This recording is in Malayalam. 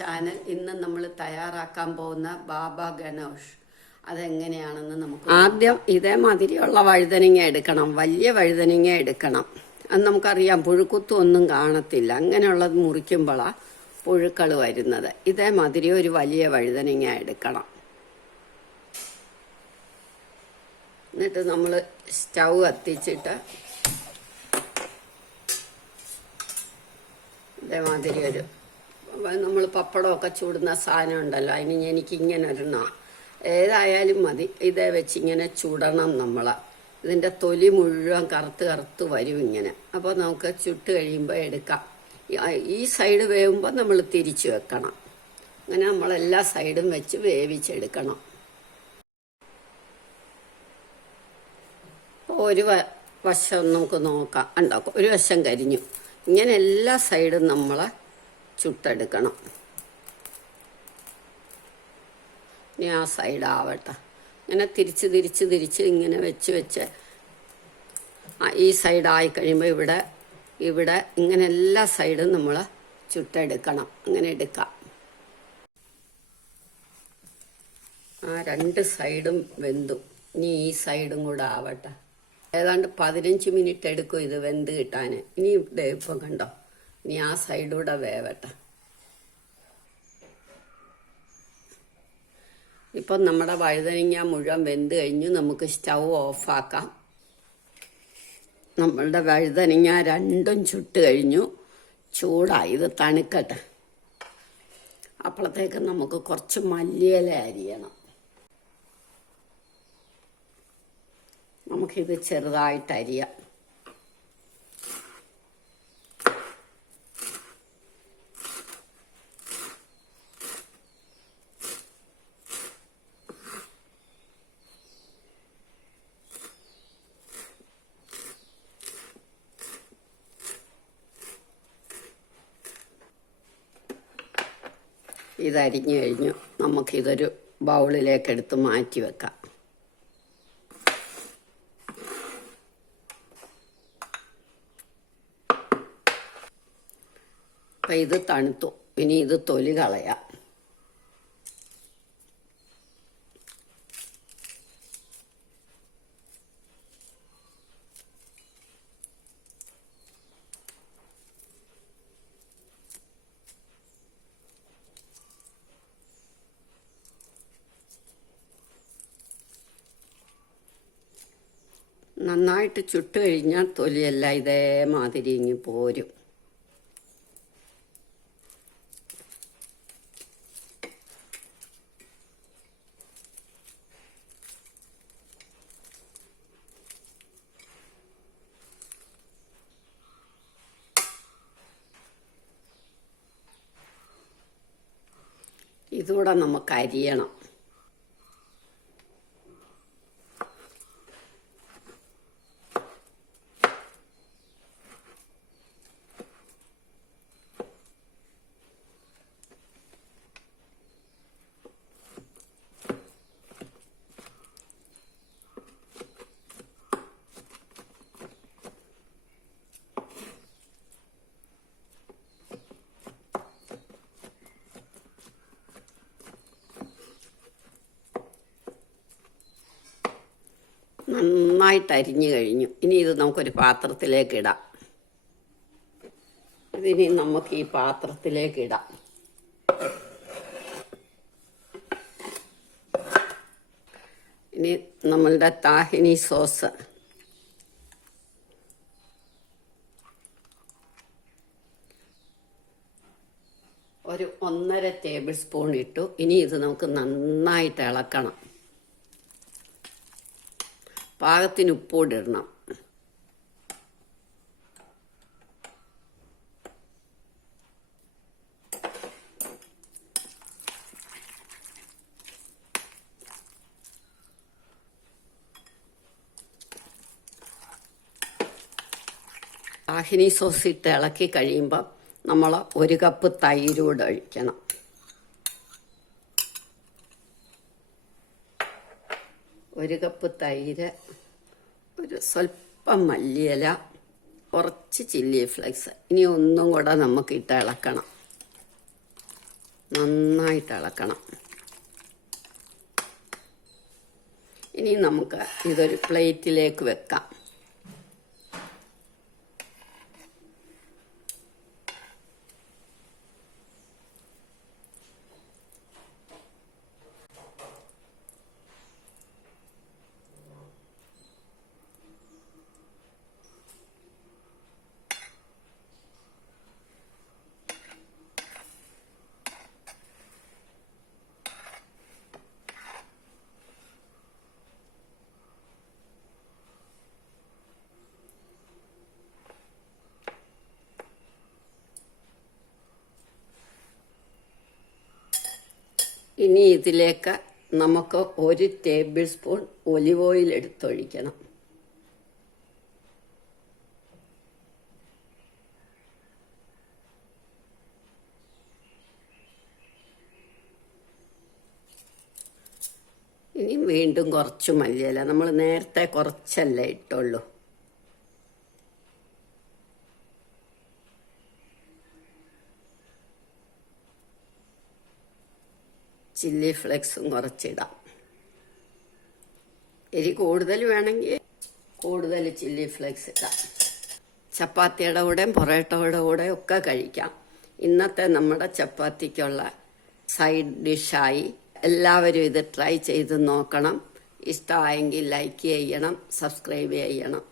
ചാനൽ. ഇന്ന് നമ്മൾ തയ്യാറാക്കാൻ പോകുന്ന ബാബ ഗണോഷ് അതെങ്ങനെയാണെന്ന് നമുക്ക് ആദ്യം ഇതേമാതിരിയുള്ള വഴുതനങ്ങ എടുക്കണം. വലിയ വഴുതനങ്ങ എടുക്കണം. അത് നമുക്കറിയാം, പുഴുക്കുത്തും ഒന്നും കാണത്തില്ല. അങ്ങനെയുള്ളത് മുറിക്കുമ്പോഴാണ് പുഴുക്കൾ വരുന്നത്. ഇതേമാതിരി ഒരു വലിയ വഴുതനങ്ങ എടുക്കണം. എന്നിട്ട് നമ്മൾ സ്റ്റൗ കത്തിച്ചിട്ട് ഇതേമാതിരി ഒരു നമ്മൾ പപ്പടമൊക്കെ ചൂടുന്ന സാധനം ഉണ്ടല്ലോ, അതിന് എനിക്കിങ്ങനെ ഒരെണ്ണം ഏതായാലും മതി. ഇതേ വെച്ചിങ്ങനെ ചുടണം. ഇതിൻ്റെ തൊലി മുഴുവൻ കറുത്ത് കറുത്ത് വരും ഇങ്ങനെ. അപ്പോൾ നമുക്ക് ചുട്ട് കഴിയുമ്പോൾ എടുക്കാം. ഈ സൈഡ് വേവുമ്പോൾ നമ്മൾ തിരിച്ചു വെക്കണം. അങ്ങനെ നമ്മളെല്ലാ സൈഡും വെച്ച് വേവിച്ചെടുക്കണം. ഒരു വശം നമുക്ക് നോക്കാം. ഉണ്ടാക്കും. ഒരു വശം കരിഞ്ഞു. ഇങ്ങനെ എല്ലാ സൈഡും നമ്മൾ ചുട്ടെടുക്കണം. ഇനി ആ സൈഡ് ആവട്ടെ. ഇങ്ങനെ തിരിച്ച് ഇങ്ങനെ വെച്ച് ഈ സൈഡായി കഴിയുമ്പോൾ ഇവിടെ ഇങ്ങനെ എല്ലാ സൈഡും നമ്മൾ ചുട്ടെടുക്കണം. അങ്ങനെ എടുക്കാം. ആ രണ്ട് സൈഡും വെന്തു. ഇനി ഈ സൈഡും കൂടെ ആവട്ടെ. ഏതാണ്ട് 15 മിനിറ്റ് എടുക്കും ഇത് വെന്ത് കിട്ടാൻ. ഇനി ഇപ്പം കണ്ടോ, ഇനി ആ സൈഡൂടെ വേവട്ടെ. ഇപ്പം നമ്മുടെ വഴുതനങ്ങ മുഴുവൻ വെന്ത് കഴിഞ്ഞു. നമുക്ക് സ്റ്റൗ ഓഫാക്കാം. നമ്മളുടെ വഴുതനങ്ങ രണ്ടും ചുട്ട് കഴിഞ്ഞു. ചൂടായി. ഇത് തണുക്കട്ടെ. അപ്പോഴത്തേക്ക് നമുക്ക് കുറച്ച് മല്ലിയില അരിയണം. നമുക്കിത് ചെറുതായിട്ട് അരിയാം. ഇതരിഞ്ഞു കഴിഞ്ഞു. നമുക്കിതൊരു ബൗളിലേക്ക് എടുത്ത് മാറ്റി വെക്കാം. അപ്പം ഇത് തണുത്തു. ഇനി ഇത് തൊലി കളയാം. നന്നായിട്ട് ചുട്ട് കഴിഞ്ഞാൽ തൊലിയെല്ലാം ഇതേമാതിരി ഇങ്ങ് പോരും. ഇതുകൂടെ നമുക്ക് അരിയണം. നന്നായിട്ട് അരിഞ്ഞു കഴിഞ്ഞു. ഇനി ഇത് നമുക്കൊരു പാത്രത്തിലേക്ക് ഇടാം. ഇതിനി നമുക്ക് ഈ പാത്രത്തിലേക്ക് ഇടാം. ഇനി നമ്മളുടെ താഹിനി സോസ് ഒരു 1.5 ടേബിൾ സ്പൂൺ ഇട്ടു. ഇനി ഇത് നമുക്ക് നന്നായിട്ട് ഇളക്കണം. പാകത്തിന് ഉപ്പോടിടണം. താഹിനി സോസ് ഇട്ട് ഇളക്കി കഴിയുമ്പോൾ നമ്മൾ 1 കപ്പ് തൈര് കൂടെ ഒഴിക്കണം. ഒരു കപ്പ് തൈര്, ഒരു സ്വല്പം മല്ലിയില, കുറച്ച് ചില്ലി ഫ്ലേക്സ്. ഇനി ഒന്നും കൂടെ നമുക്ക് ഇട്ട് ഇളക്കണം. നന്നായിട്ട് ഇളക്കണം. ഇനി നമുക്ക് ഇതൊരു പ്ലേറ്റിലേക്ക് വെക്കാം. ഇനി ഇതിലേക്ക് നമുക്ക് 1 ടേബിൾ സ്പൂൺ ഒലിവ് ഓയിൽ എടുത്തൊഴിക്കണം. ഇനി വീണ്ടും കുറച്ച് മല്ലിയില. നമ്മൾ നേരത്തെ കുറച്ചല്ലേ ഇട്ടുള്ളൂ. ചില്ലി ഫ്ലേക്സും കുറച്ചിടാം. എരി കൂടുതൽ വേണമെങ്കിൽ കൂടുതൽ ചില്ലി ഫ്ലേക്സ് ഇടാം. ചപ്പാത്തിയുടെ കൂടെയും പൊറോട്ടയുടെ കൂടെയും ഒക്കെ കഴിക്കാം. ഇന്നത്തെ നമ്മുടെ ചപ്പാത്തിക്കുള്ള സൈഡ് ഡിഷായി. എല്ലാവരും ഇത് ട്രൈ ചെയ്ത് നോക്കണം. ഇഷ്ടമായെങ്കിൽ ലൈക്ക് ചെയ്യണം, സബ്സ്ക്രൈബ് ചെയ്യണം.